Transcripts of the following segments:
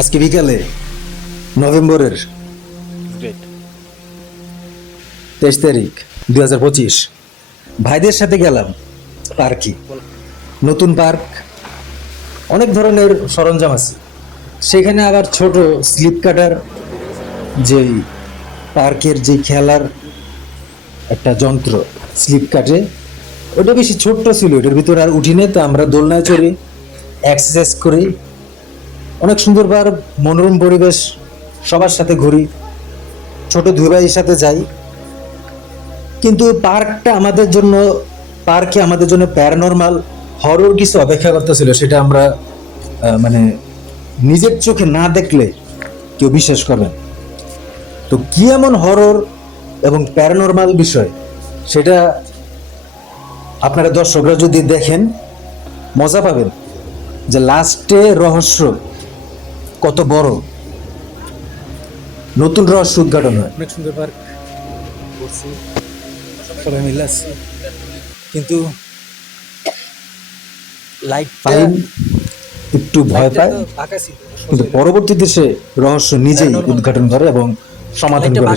আজকে বিকালে নভেম্বরের 23 তারিখ 2025 ভাইদের সাথে গেলাম পার্কে। নতুন পার্ক, অনেক ধরনের সরঞ্জাম আছে সেখানে। আবার ছোট স্লিপ কাটার যে পার্কের যে খেলার একটা যন্ত্র স্লিপ কাটে, ওটা বেশি ছোট্ট ছিল, ওটার ভিতরে আর উঠিনে। তো আমরা দোলনায় চড়ি, এক্সারসাইজ করি, অনেক সুন্দর পার্ক, মনোরম পরিবেশ, সবার সাথে ঘুরি, ছোট দুই ভাইয়ের সাথে যাই। কিন্তু পার্কে আমাদের জন্য প্যারানরমাল হরর কিছু অপেক্ষা করতেছিল, সেটা আমরা মানে নিজের চোখে না দেখলে কেউ বিশ্বাস করবেন। তো কি এমন হরর এবং প্যারানরমাল বিষয়, সেটা আপনারা দর্শকরা যদি দেখেন মজা পাবেন, যে লাস্টে রহস্য কত বড়, নতুন রহস্য উদ্ঘাটন হয়। অনেক সুন্দর পার্ক করছি, সবাই মিলে আসছি, কিন্তু লাইট পাইন একটু ভয় পায়, কিন্তু পরবর্তীতে সে রহস্য নিজেই উদ্ঘাটন করে এবং সমাধান করে।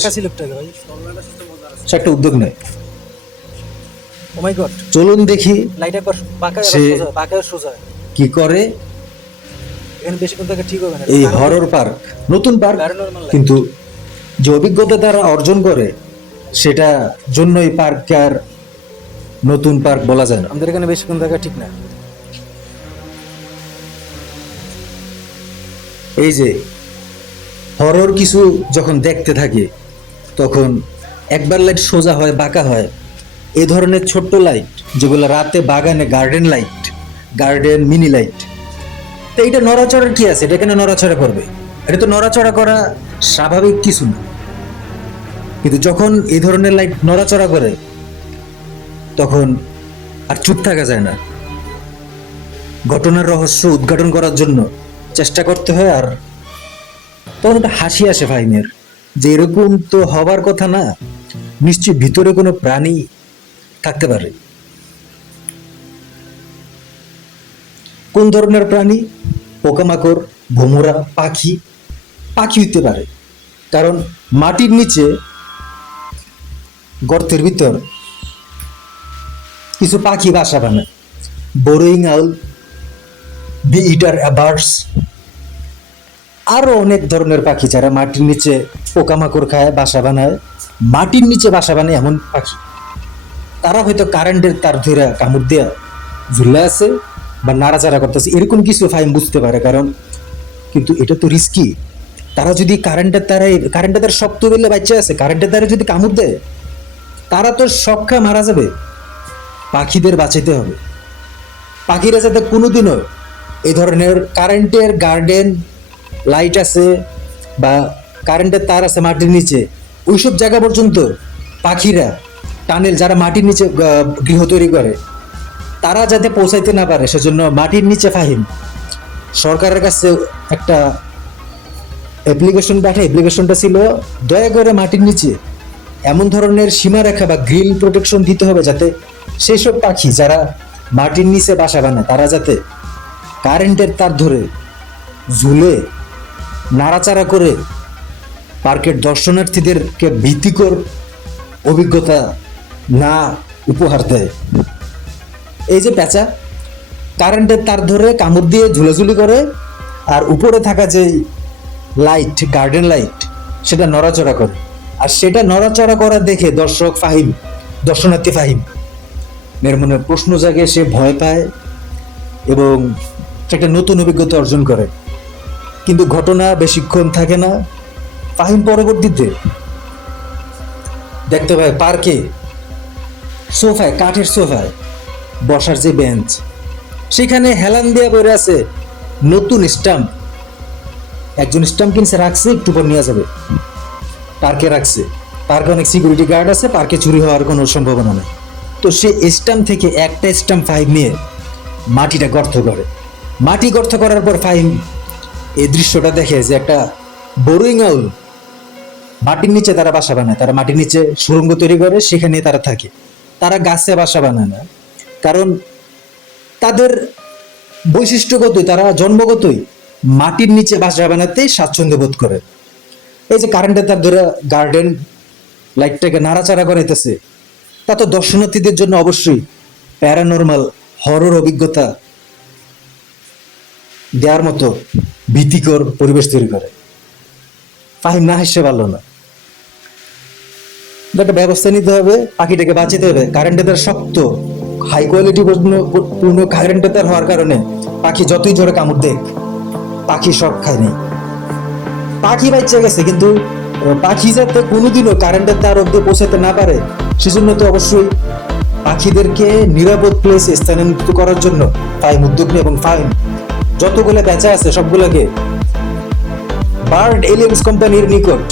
সে একটা উদ্যোগ নেয়। চলুন দেখি সে কি করে। এই হরর পার্ক, নতুন পার্ক, কিন্তু যে অভিজ্ঞতা তারা অর্জন করে সেটা জন্য এই পার্ক আর নতুন পার্ক বলা যায় না। আমাদের এখানে বেশিক্ষণ থাকা ঠিক না। এই যে হরর কিছু যখন দেখতে থাকে, তখন একবার লাইট সোজা হয়, বাঁকা হয়, এই ধরনের ছোট্ট লাইট যেগুলো রাতে বাগানে garden light, garden mini light, তো এটা নড়াচড়া কি আছে? এটা কেন নড়াচড়া করবে? এটা তো নড়াচড়া করা স্বাভাবিক কিছু না। কিন্তু যখন এই ধরনের লাইট নড়াচড়া করে, তখন আর চুপ থাকা যায় না। ঘটনার রহস্য উদ্ঘাটন করার জন্য চেষ্টা করতে হয়। আর তখন একটা হাসি আসে ফাহিমের, যে এরকম তো হবার কথা না, নিশ্চয়ই ভিতরে কোনো প্রাণী থাকতে পারে। কোন ধরনের প্রাণী? পোকামাকড়, ভোমরা, পাখি হইতে পারে। কারণ মাটির নিচে গর্তের ভিতর কিছু পাখি বাসা বানায়, বোরোইং আউল, দি ইটার বার্ডস, আরো অনেক ধরনের পাখি যারা মাটির নিচে পোকামাকড় খায়, বাসা বানায়, মাটির নিচে বাসা বানায় এমন পাখি। তারা হয়তো কারেন্টের তার ধরে কামড় দেয়া ঝুলে আছে বা নাড়াচাড়া করতেছে, এরকম কিছু ফাইম বুঝতে পারে। কারণ কিন্তু এটা তো রিস্কি। তারা যদি কারেন্টের তার শক্ত বেলে বাচ্চা আছে, কারেন্টের তারে যদি কামড় দেয়, তারা তো শক খায় মারা যাবে। পাখিদের বাঁচাইতে হবে। পাখিরা যাতে কোনোদিনও এই ধরনের কারেন্টের গার্ডেন লাইট আছে বা কারেন্টের তার আছে মাটির নিচে, ওইসব জায়গা পর্যন্ত পাখিরা, টানেল যারা মাটির নিচে গৃহ তৈরি করে, তারা যাতে পৌঁছাইতে না পারে, সেজন্য মাটির নিচে ফাহিম সরকারের কাছে একটা অ্যাপ্লিকেশন পাঠায়। অ্যাপ্লিকেশনটা ছিল, দয়া করে মাটির নিচে এমন ধরনের সীমারেখা বা গ্রিল প্রোটেকশন দিতে হবে, যাতে সেই সব পাখি যারা মাটির নিচে বাসা বানায়, তারা যাতে কারেন্টের তার ধরে ঝুলে নাড়াচাড়া করে পার্কের দর্শনার্থীদেরকে ভীতিকর অভিজ্ঞতা না উপহার দেয়। এই যে পেঁচা কারেন্টের তার ধরে কামড় দিয়ে ঝুলাঝুলি করে, আর উপরে থাকা যে লাইট, গার্ডেন লাইট, সেটা নড়াচড়া করে। আর সেটা নড়াচড়া করা দেখে দর্শনার্থী ফাহিম এর মনে প্রশ্ন জাগে, সে ভয় পায় এবং একটা নতুন অভিজ্ঞতা অর্জন করে। কিন্তু ঘটনা বেশিক্ষণ থাকে না। ফাহিম পরবর্তীতে দেখতে পায় পার্কে সোফায়, কাঠের সোফায় বসার যে বেঞ্চ, সেখানে হেলান দেয়া পড়ে আছে নতুন স্টাম্প। একজন স্টাম্প কিনছে, রাখছে, একটু পর নিয়ে যাবে। পার্কে রাখছে, পার্কে অনেক সিকিউরিটি গার্ড আছে, পার্কে চুরি হওয়ার কোনো সম্ভাবনা নেই। তো সে স্টাম্প থেকে একটা স্টাম্প ফাহিম নিয়ে মাটিটা গর্ত করে। মাটি গর্ত করার পর ফাহিম এই দৃশ্যটা দেখে যে একটা বোরোইং আউল মাটির নিচে তারা বাসা বানায়। তারা মাটির নিচে সুড়ঙ্গ তৈরি করে, সেখানে তারা থাকে। তারা গাছে বাসা বানায় না, কারণ তাদের বৈশিষ্ট্যগতই, তারা জন্মগতই মাটির নিচে বাসা বানাতে স্বাচ্ছন্দ্য বোধ করে। এই যে কারেন্টের তার ধরে গার্ডেন লাইটটাকে নাড়াচাড়া করাইতেছে, তা তো দর্শনার্থীদের জন্য অবশ্যই প্যারানর্মাল হরর অভিজ্ঞতা দেওয়ার মতো ভীতিকর পরিবেশ তৈরি করে। ফাহিম না হেসে পারলো না। একটা ব্যবস্থা নিতে হবে, পাখিটাকে বাঁচাতে হবে। কারেন্টের তার শক্ত, হাই কোয়ালিটি পূর্ণ কারেন্টের তার হওয়ার কারণে পাখি যতই জোরে কামড় দেখ, পাখি সব খায়নি। পাখি বাচ্চা গেছে, কিন্তু পাখি যাতে কোনোদিনও কারেন্টের তার অব্দি পৌঁছাতে না পারে, সেজন্য তো অবশ্যই পাখিদেরকে নিরাপদ প্লেসে স্থানান্তরিত করার জন্য ফাহিম উদ্যোগ নেয়। এবং ফাহিম যতগুলো বেচা আছে সবগুলোকে বার্ড এলিয়েন্স কোম্পানির নিকট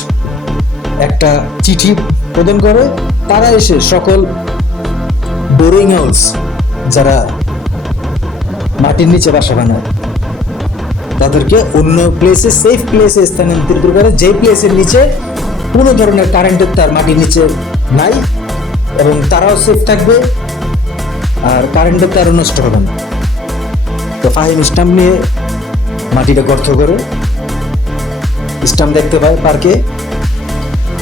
একটা চিঠি প্রদান করে। তারা এসে সকল বোরিং হাউস যারা মাটির নিচে বাসা বানায় তাদেরকে অন্য প্লেসে, সেফ প্লেসে স্থানান্তরিত করে, যে প্লেসের নিচে কোনো ধরনের কারেন্টের তার মাটির নিচে নাই, এবং তারাও সেফ থাকবে আর কারেন্টের তারও নষ্ট হবে না। তো ফাহিম স্টাম্প নিয়ে মাটিটা গর্ত করে স্টাম্প দেখতে পায় পার্কে।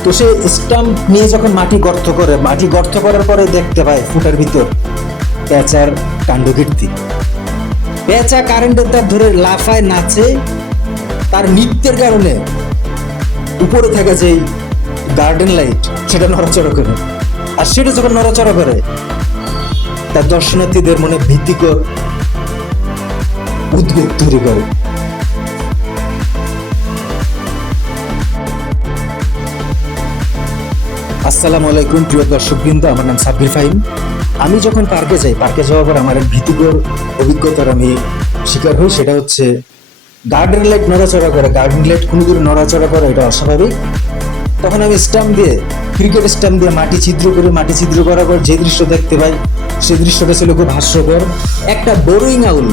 তো সে স্টাম্প নিয়ে যখন মাটি গর্ত করে, মাটি গর্ত করার পরে দেখতে পায় ফুটার ভিতর পেঁচার কাণ্ডকীর্তি। পেঁচা কারেন্টের তার ধরে লাফায়, নাচে, তার নৃত্যের কারণে উপরে থাকা যে গার্ডেন লাইট সেটা নড়াচড়া করে। আর সেটা যখন নড়াচড়া করে, তার দর্শনার্থীদের মনে ভীতিকর উদ্বেগ তৈরি করে। আসসালামু আলাইকুম প্রিয় দর্শকবৃন্দ, আমার নাম সাব্বির ফাহিম। আমি যখন পার্কে যাই, পার্কে যাওয়ার পর আমার এক ভীতিকর অভিজ্ঞতার আমি শিকার হই। সেটা হচ্ছে গার্ডেন লাইট নড়াচড়া করে। গার্ডেন লাইট কোনোদিন নড়াচড়া করে, এটা অস্বাভাবিক। তখন আমি স্টাম্প দিয়ে, ক্রিকেট স্টাম্প দিয়ে মাটি ছিদ্র করে, মাটি ছিদ্র করার পর যে দৃশ্য দেখতে পাই, সেই দৃশ্যটা ছিল খুব হাস্যকর। একটা বোরিং আউল,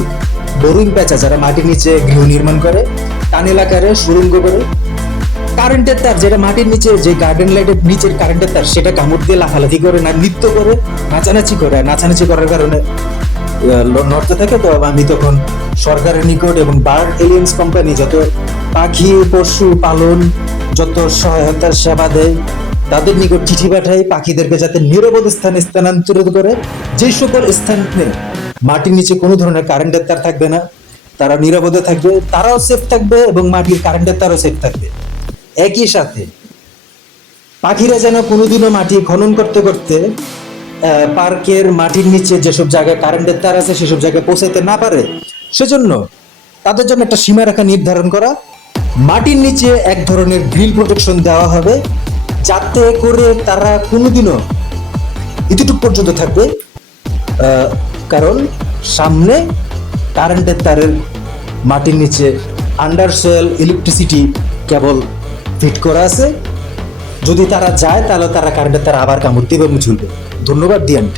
বোরিং পেঁচা যারা মাটির নিচে গৃহ নির্মাণ করে, টানেল আকারে সুরঙ্গ করে, কারেন্টের তার যেটা মাটির নিচে, যে গার্ডেন লাইটের নিচের কারেন্টের তার, সেটা কামড় দিয়ে লাফালাফি করে, না নৃত্য করে, নাচানাচি করে। নাচানাচি করার কারণে নড়তে থাকে। তো আমি তখন সরকারের নিকট এবং বার্ড এলিয়েন্স কোম্পানি যত পাখি পশু পালন, যত সহায়তার সেবা দেয়, তাদের নিকট চিঠি পাঠাই পাখিদেরকে যাতে নিরাপদ স্থানে স্থানান্তরিত করে। যে সকল স্থানে মাটির নিচে কোনো ধরনের কারেন্টের তার থাকবে না, তারা নিরাপদে থাকবে, তারাও সেফ থাকবে এবং মাটির কারেন্টের তারও সেফ থাকবে। একই সাথে পাখিরা যেন কোনোদিনও মাটি খনন করতে করতে পার্কের মাটির নিচে যেসব জায়গায় কারেন্টের তার আছে সেসব জায়গায় পৌঁছাতে না পারে, সেজন্য তাদের জন্য একটা সীমারেখা নির্ধারণ করা। মাটির নিচে এক ধরনের গ্রিল প্রোটেকশন দেওয়া হবে, যাতে করে তারা কোনোদিনও এতটুকু পর্যন্ত থাকবে। কারণ সামনে কারেন্টের তারের মাটির নিচে আন্ডার সোয়েল ইলেকট্রিসিটি কেবল ফিট করা আছে। যদি তারা যায় তাহলে তারা কারেন্টের তার আবার কামড় দিবে এবং ঝুলবে। ধন্যবাদ দিয়ান্ট।